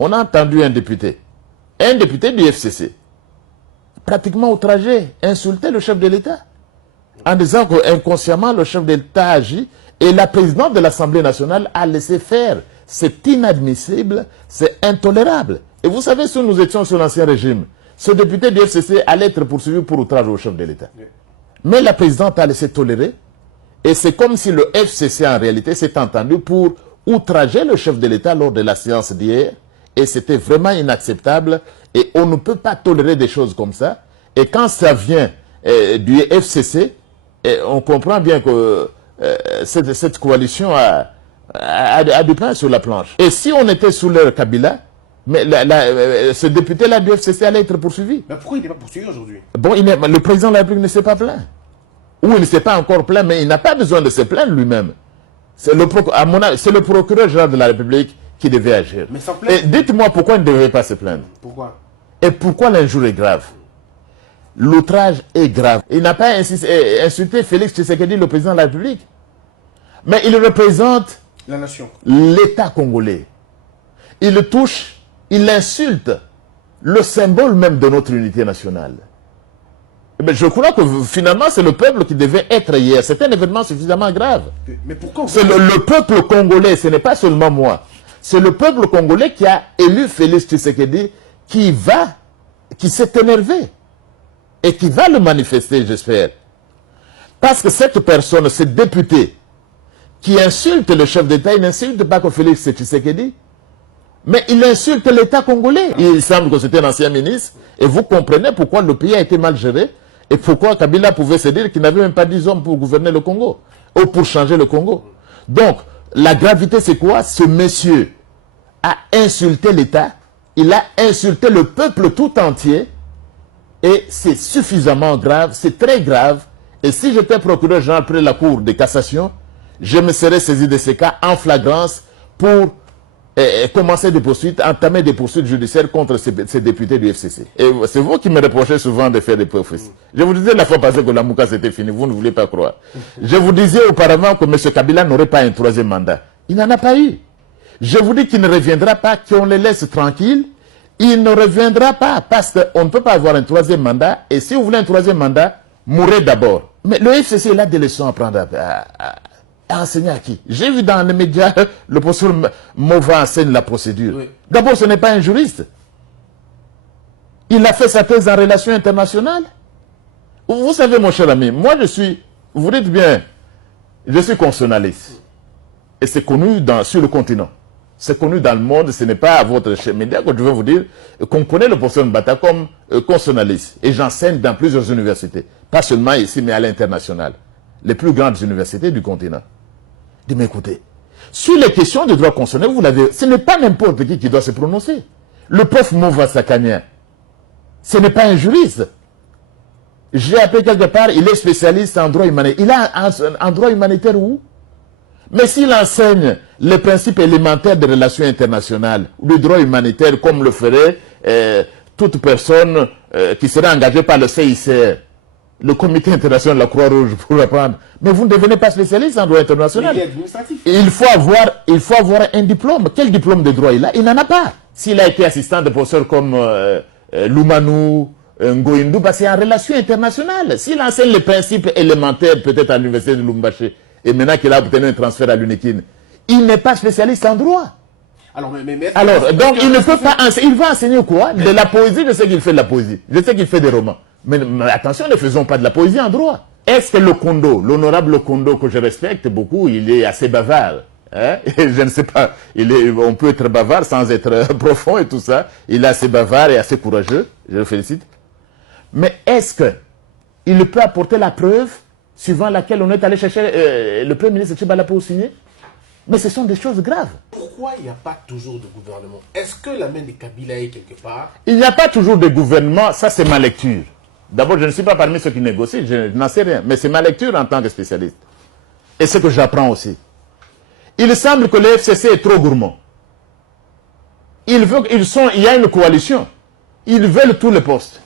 on a entendu un député du FCC, pratiquement outragé, insulter le chef de l'État, en disant qu'inconsciemment le chef de l'État agit et la présidente de l'Assemblée nationale a laissé faire. C'est inadmissible, c'est intolérable. Et vous savez, si nous étions sur l'ancien régime, ce député du FCC allait être poursuivi pour outrage au chef de l'État. Mais la présidente a laissé tolérer. Et c'est comme si le FCC, en réalité, s'est entendu pour outrager le chef de l'État lors de la séance d'hier. Et c'était vraiment inacceptable. Et on ne peut pas tolérer des choses comme ça. Et quand ça vient du FCC, on comprend bien que cette coalition a du pain sur la planche. Et si on était sous l'ère Kabila, mais ce député-là du FCC allait être poursuivi. Mais pourquoi il n'est pas poursuivi aujourd'hui? Bon, le président de la République ne s'est pas plaint. Ou il ne s'est pas encore plaint, mais il n'a pas besoin de se plaindre lui-même. C'est le procureur général de la République qui devait agir. Mais sans plainte. Et dites-moi pourquoi il ne devait pas se plaindre. Pourquoi? Et pourquoi l'injure est grave? L'outrage est grave. Il n'a pas insulté Félix Tshisekedi, le président de la République. Mais il représente la nation, l'État congolais. Il le touche, il insulte le symbole même de notre unité nationale. Mais je crois que finalement, c'est le peuple qui devait être hier. C'est un événement suffisamment grave. Mais pourquoi? C'est le peuple congolais, ce n'est pas seulement moi. C'est le peuple congolais qui a élu Félix Tshisekedi qui s'est énervé. Et qui va le manifester, j'espère. Parce que cette personne, ce député, qui insulte le chef d'État, il n'insulte pas que Félix Tshisekedi, mais il insulte l'État congolais. Il semble que c'était un ancien ministre, et vous comprenez pourquoi le pays a été mal géré, et pourquoi Kabila pouvait se dire qu'il n'avait même pas 10 hommes pour gouverner le Congo, ou pour changer le Congo. Donc, la gravité, c'est quoi? Ce monsieur a insulté l'État, il a insulté le peuple tout entier, et c'est suffisamment grave, c'est très grave. Et si j'étais procureur général près de la Cour de cassation, je me serais saisi de ces cas en flagrance pour commencer des poursuites, entamer des poursuites judiciaires contre ces députés du FCC. Et c'est vous qui me reprochez souvent de faire des poursuites. Je vous disais la fois passée que la Mouka c'était fini, vous ne voulez pas croire. Je vous disais auparavant que M. Kabila n'aurait pas un troisième mandat. Il n'en a pas eu. Je vous dis qu'il ne reviendra pas, qu'on les laisse tranquilles. Il ne reviendra pas parce qu'on ne peut pas avoir un troisième mandat. Et si vous voulez un troisième mandat, mourrez d'abord. Mais le FCC, il a des leçons à prendre à enseigner à qui? J'ai vu dans les médias, le professeur Mova enseigne la procédure. Oui. D'abord, ce n'est pas un juriste. Il a fait sa thèse en relations internationales. Vous savez, mon cher ami, moi vous dites bien, je suis constitutionnaliste. Et c'est connu sur le continent. C'est connu dans le monde, ce n'est pas à votre média que je veux vous dire qu'on connaît le professeur Mbata comme constitutionnaliste. Et j'enseigne dans plusieurs universités. Pas seulement ici, mais à l'international. Les plus grandes universités du continent. Dis, mais écoutez, sur les questions de droit constitutionnel, vous l'avez, ce n'est pas n'importe qui doit se prononcer. Le prof Mova Sakania, ce n'est pas un juriste. J'ai appris quelque part, il est spécialiste en droit humanitaire. Il a un droit humanitaire où? Mais s'il enseigne les principes élémentaires des relations internationales, ou du droit humanitaire, comme le ferait toute personne qui serait engagée par le CICR, le Comité international de la Croix-Rouge, pour apprendre. Mais vous ne devenez pas spécialiste en droit international. Mais administratif. Il faut avoir un diplôme. Quel diplôme de droit il a? Il n'en a pas. S'il a été assistant de professeurs comme Lumanou, Ngoïndou, bah, c'est en relation internationale. S'il enseigne les principes élémentaires, peut-être à l'université de Lumbaché, et maintenant qu'il a obtenu un transfert à l'UNIKIN, il n'est pas spécialiste en droit. Alors, donc il ne peut pas enseigner. Il va enseigner quoi? De la poésie, je sais qu'il fait de la poésie. Je sais qu'il fait des romans. Mais attention, ne faisons pas de la poésie en droit. Est-ce que le Kondo, l'honorable Kondo, que je respecte beaucoup, il est assez bavard? Hein? Je ne sais pas. On peut être bavard sans être profond et tout ça. Il est assez bavard et assez courageux. Je le félicite. Mais est-ce qu'il peut apporter la preuve suivant laquelle on est allé chercher le Premier ministre Tchibala pour signer? Mais ce sont des choses graves. Pourquoi il n'y a pas toujours de gouvernement? Est-ce que la main de Kabila est quelque part? Il n'y a pas toujours de gouvernement, ça c'est ma lecture. D'abord, je ne suis pas parmi ceux qui négocient, je n'en sais rien. Mais c'est ma lecture en tant que spécialiste. Et ce que j'apprends aussi. Il semble que le FCC est trop gourmand. Il y a une coalition. Ils veulent tous les postes.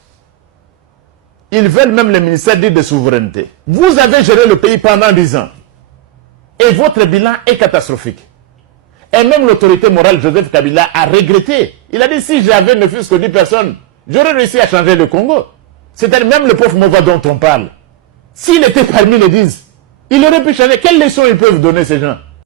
Ils veulent même le ministère dit de souveraineté. Vous avez géré le pays pendant 10 ans. Et votre bilan est catastrophique. Et même l'autorité morale, Joseph Kabila, a regretté. Il a dit, si j'avais ne fût-ce que 10 personnes, j'aurais réussi à changer le Congo. C'est-à-dire même le pauvre Mova dont on parle. S'il était parmi les 10, il aurait pu changer. Quelles leçons ils peuvent donner ces gens?